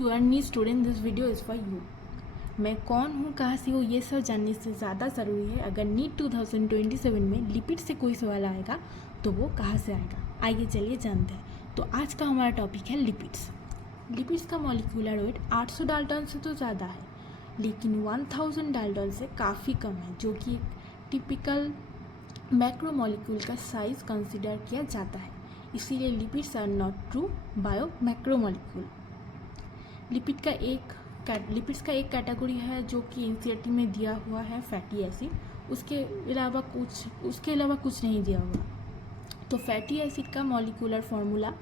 You are new student, this video is for you. मैं कौन हूँ, कहाँ से हूँ, ये सब जानने से ज़्यादा ज़रूरी है अगर नीट 2027 में लिपिड से कोई सवाल आएगा तो वो कहाँ से आएगा। आइए चलिए जानते हैं। तो आज का हमारा टॉपिक है लिपिड्स। लिपिड्स का मॉलिक्यूलर वेट 800 डाल्टन से तो ज़्यादा है, लेकिन 1000 डाल्टन से काफ़ी कम है, जो कि टिपिकल मैक्रोमोलिक्यूल का साइज कंसिडर किया जाता है। इसीलिए lipids are not true bio macromolecule. Lipids का एक कैटेगरी है जो कि एनसीईआरटी में दिया हुआ है, फैटी एसिड। उसके अलावा कुछ नहीं दिया हुआ। तो फैटी एसिड का मॉलिक्यूलर फार्मूला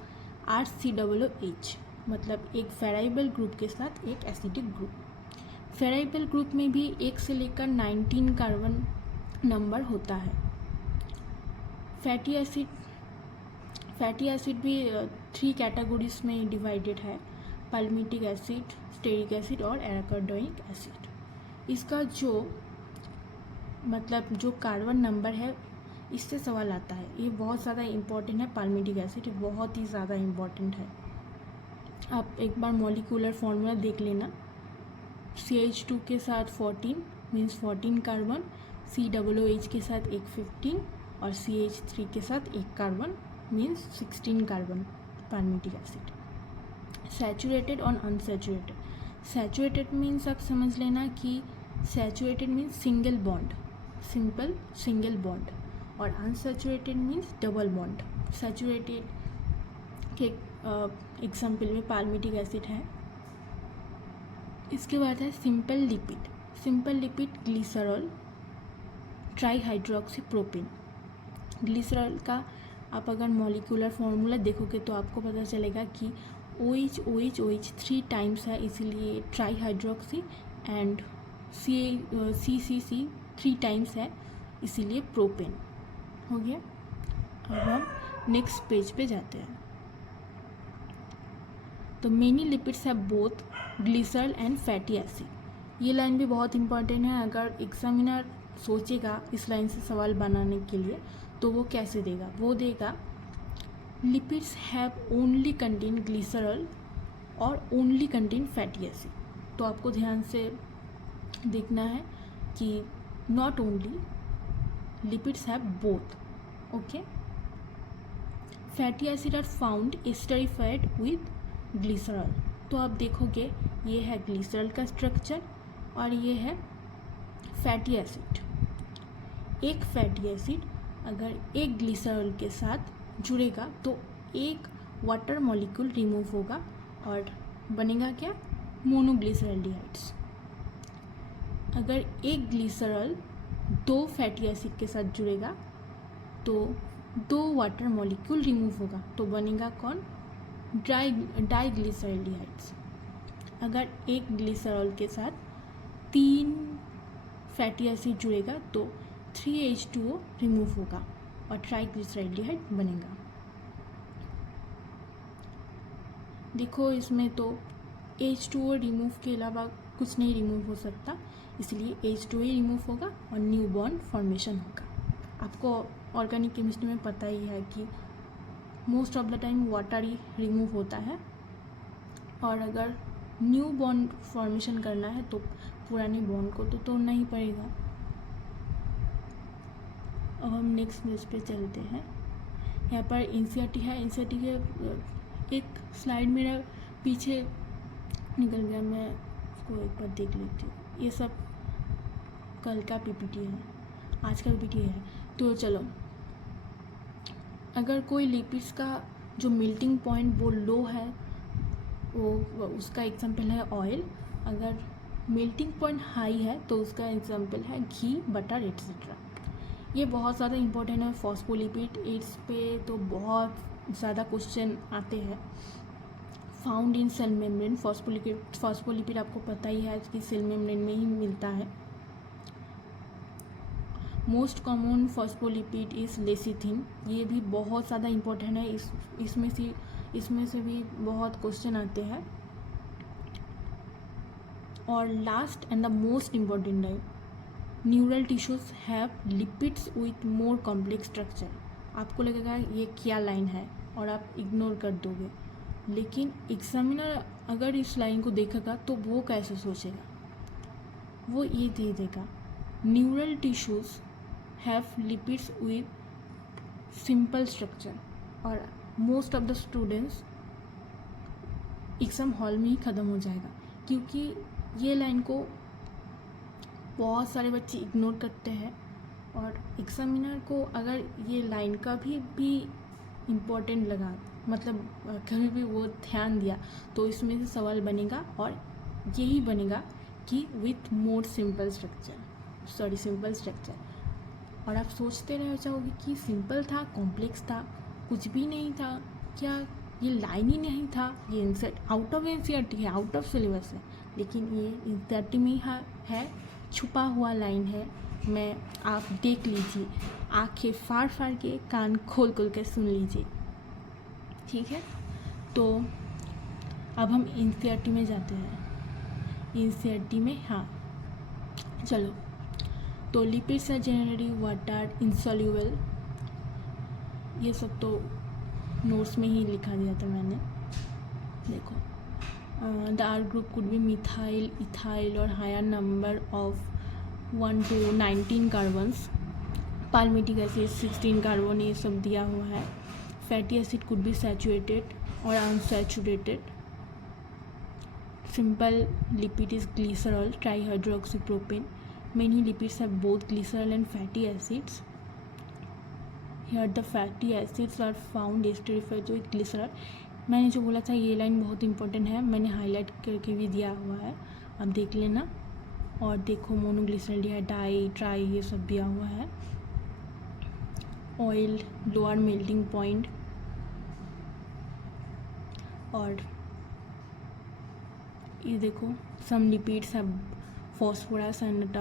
RCOOH, मतलब एक वेरिएबल ग्रुप के साथ एक एसिडिक ग्रुप। वेरिएबल ग्रुप में भी 1 से लेकर 19 कार्बन नंबर होता है। फैटी एसिड भी 3 कैटेगरीज में डिवाइडेड है: पाल्मिटिक एसिड, स्टेरिक एसिड और एराकिडोनिक एसिड। इसका जो कार्बन नंबर है, इससे सवाल आता है। ये बहुत ज़्यादा इम्पॉर्टेंट है। पाल्मिटिक एसिड बहुत ही ज़्यादा इम्पॉर्टेंट है। आप एक बार मॉलिक्यूलर फार्मूला देख लेना। CH2 के साथ 14 मीन्स 14 कार्बन, COOH के साथ एक 15 और CH3 के साथ एक carbon means 16 carbon palmitic acid. Saturated और अनसैचुरेटेड। सैचुरेटेड मीन्स आप समझ लेना कि saturated means single bond, simple single bond, और unsaturated means double bond. Saturated के एग्जाम्पल में पाल्मिटिक एसिड है। इसके बाद है simple lipid. Simple lipid glycerol, trihydroxypropane. Glycerol का आप अगर मॉलिक्यूलर फार्मूला देखोगे तो आपको पता चलेगा कि OH 3 टाइम्स है, इसीलिए ट्राईहाइड्रोक्सी, एंड CCC 3 टाइम्स है, इसीलिए प्रोपेन हो गया। अब हम नेक्स्ट पेज पे जाते हैं। तो many lipids have both glycerol and fatty acid. ये लाइन भी बहुत इंपॉर्टेंट है। अगर एग्जामिनर सोचेगा इस लाइन से सवाल बनाने के लिए तो वो कैसे देगा? वो देगा lipids have only contain glycerol और ओनली कंटेन फैटी एसिड। तो आपको ध्यान से देखना है कि not only, lipids have both. Okay. Fatty acid are found esterified with glycerol. तो आप देखोगे ये है ग्लिसरॉल का स्ट्रक्चर और ये है फैटी एसिड। एक फैटी एसिड अगर एक ग्लिसरॉल के साथ जुड़ेगा तो एक वाटर मॉलिक्यूल रिमूव होगा और बनेगा क्या? मोनोग्लिसरॉल्डिहाइड्स। अगर एक ग्लिसरॉल 2 फैटी एसिड के साथ जुड़ेगा तो 2 वाटर मॉलिक्यूल रिमूव होगा, तो बनेगा कौन? डाइग्लिसरॉल्डिहाइड्स। अगर एक ग्लिसरॉल के साथ 3 फैटी एसिड जुड़ेगा तो 3H2O रिमूव होगा और ट्राइग्लिसराइडिहाइड बनेगा। देखो इसमें तो H2O रिमूव के अलावा कुछ नहीं रिमूव हो सकता, इसलिए H2O ही रिमूव होगा और न्यू बॉन्ड फॉर्मेशन होगा। आपको ऑर्गेनिक केमिस्ट्री में पता ही है कि most of the time water he remove होता है, और अगर न्यू बॉन्ड फॉर्मेशन करना है तो पुरानी बॉन्ड को तो तोड़ना ही पड़ेगा। अब हम नेक्स्ट पेज पे चलते हैं। यहाँ पर एनसीईआरटी है। एनसीईआरटी के एक स्लाइड मेरा पीछे निकल गया, मैं उसको एक बार देख लेती हूँ। ये सब कल का पीपीटी है, आज का पीपीटी है। तो चलो, अगर कोई लिपिड्स का जो मेल्टिंग पॉइंट वो लो है, वो उसका एग्जांपल है ऑयल। अगर मेल्टिंग पॉइंट हाई है तो उसका एग्जांपल है घी, बटर एट्सेट्रा। ये बहुत ज़्यादा इम्पोर्टेंट है। फॉस्फोलिपिड, एड्स पे तो बहुत ज़्यादा क्वेश्चन आते हैं। Found in cell membrane. Phospholipid आपको पता ही है कि सेल मेम्ब्रेन में ही मिलता है। Most common phospholipid is lecithin. ये भी बहुत ज़्यादा इम्पोर्टेंट है। इसमें से भी बहुत क्वेश्चन आते हैं। और last and the most important है, neural tissues have lipids with more complex structure. आपको लगेगा ये क्या लाइन है और आप इग्नोर कर दोगे, लेकिन एग्जामिनर अगर इस लाइन को देखेगा तो वो कैसे सोचेगा, वो ये दे देगा neural tissues have lipids with simple structure. और most of the students exam hall में ही ख़त्म हो जाएगा, क्योंकि ये लाइन को बहुत सारे बच्चे इग्नोर करते हैं। और एग्ज़ामिनर को अगर ये लाइन का भी इम्पोर्टेंट लगा, मतलब कभी भी वो ध्यान दिया, तो इसमें से सवाल बनेगा और यही बनेगा कि विथ मोर सिंपल स्ट्रक्चर। और आप सोचते रह जाओगे कि सिंपल था, कॉम्प्लेक्स था, कुछ भी नहीं था, क्या ये लाइन ही नहीं था, ये आउट ऑफ एनसीईआरटी है, आउट ऑफ सिलेबस है, लेकिन ये एनसीईआरटी में है, छुपा हुआ लाइन है। आप देख लीजिए, आंखें फाड़ फाड़ के, कान खोल खोल के सुन लीजिए, ठीक है। तो अब हम एनसीईआरटी में जाते हैं। एनसीईआरटी में हाँ चलो, तो lipids are generally water insoluble, ये सब तो नोट्स में ही लिखा दिया था मैंने, देखो। The R group could be methyl, ethyl और higher number of 1 to 19 carbons. Palmitic acid 16 carbon, ये सब दिया हुआ है। Fatty acid could be saturated और unsaturated. Simple lipid is glycerol, trihydroxypropane. Many lipids have both glycerol and fatty acids. Here the fatty acids are found esterified with glycerol. मैंने जो बोला था ये लाइन बहुत इंपॉर्टेंट है, मैंने हाईलाइट करके भी दिया हुआ है, अब देख लेना। और देखो मोनोग्लिसरॉल, डाई, ट्राई, ये सब दिया हुआ है। Oil, lower melting point. और ये देखो some lipids have phosphorus and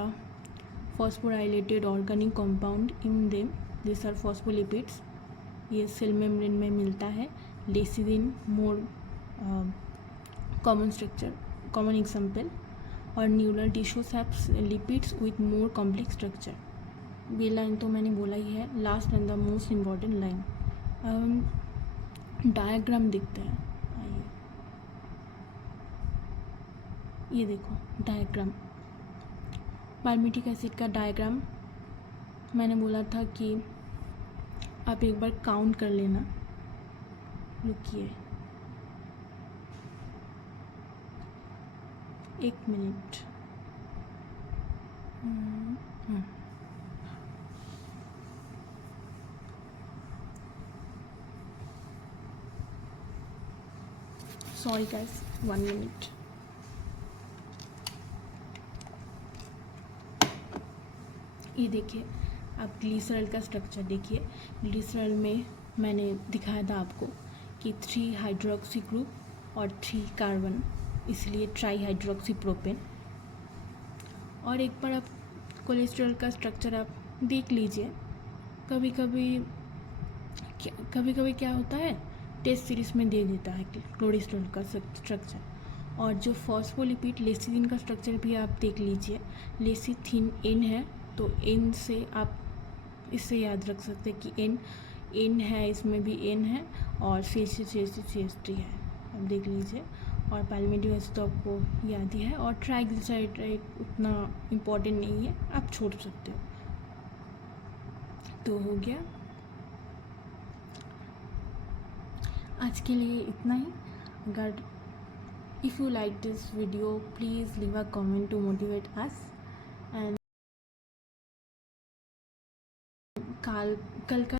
phosphorylated organic compound in them, these are phospholipids। ये सेल मेम्ब्रेन में मिलता है। Lecithin more common structure, common example. और neural tissues have lipids with more complex structure. ये line तो मैंने बोला ही है, last and the most important line. Diagram देखते हैं, आइए ये देखो डायग्राम, पाल्मिटिक एसिड का डायग्राम। मैंने बोला था कि आप एक बार काउंट कर लेना, रुकिए 1 मिनट। Sorry guys, 1 minute. ये देखिए, आप ग्लिसरॉल का स्ट्रक्चर देखिए। ग्लिसरॉल में मैंने दिखाया था आपको कि 3 हाइड्रोक्सी ग्रुप और 3 कार्बन, इसलिए ट्राईहाइड्रोक्सीप्रोपेन। और एक बार आप कोलेस्ट्रॉल का स्ट्रक्चर आप देख लीजिए। कभी कभी क्या होता है, टेस्ट सीरीज में दे देता है कोलेस्ट्रॉल का स्ट्रक्चर। और जो फॉस्फोलिपिड लेसिथिन का स्ट्रक्चर भी आप देख लीजिए। लेसिथिन N है, तो N से आप इससे याद रख सकते हैं कि N है, इसमें भी N है, और CH3 है, आप देख लीजिए। और पाल्मिटिक एसिड तो आपको याद ही है। और ट्राइग्लिसराइड उतना इम्पोर्टेंट नहीं है, आप छोड़ सकते हो। तो हो गया आज के लिए इतना ही। अगर if you like this video, please leave a comment to motivate us. And कल का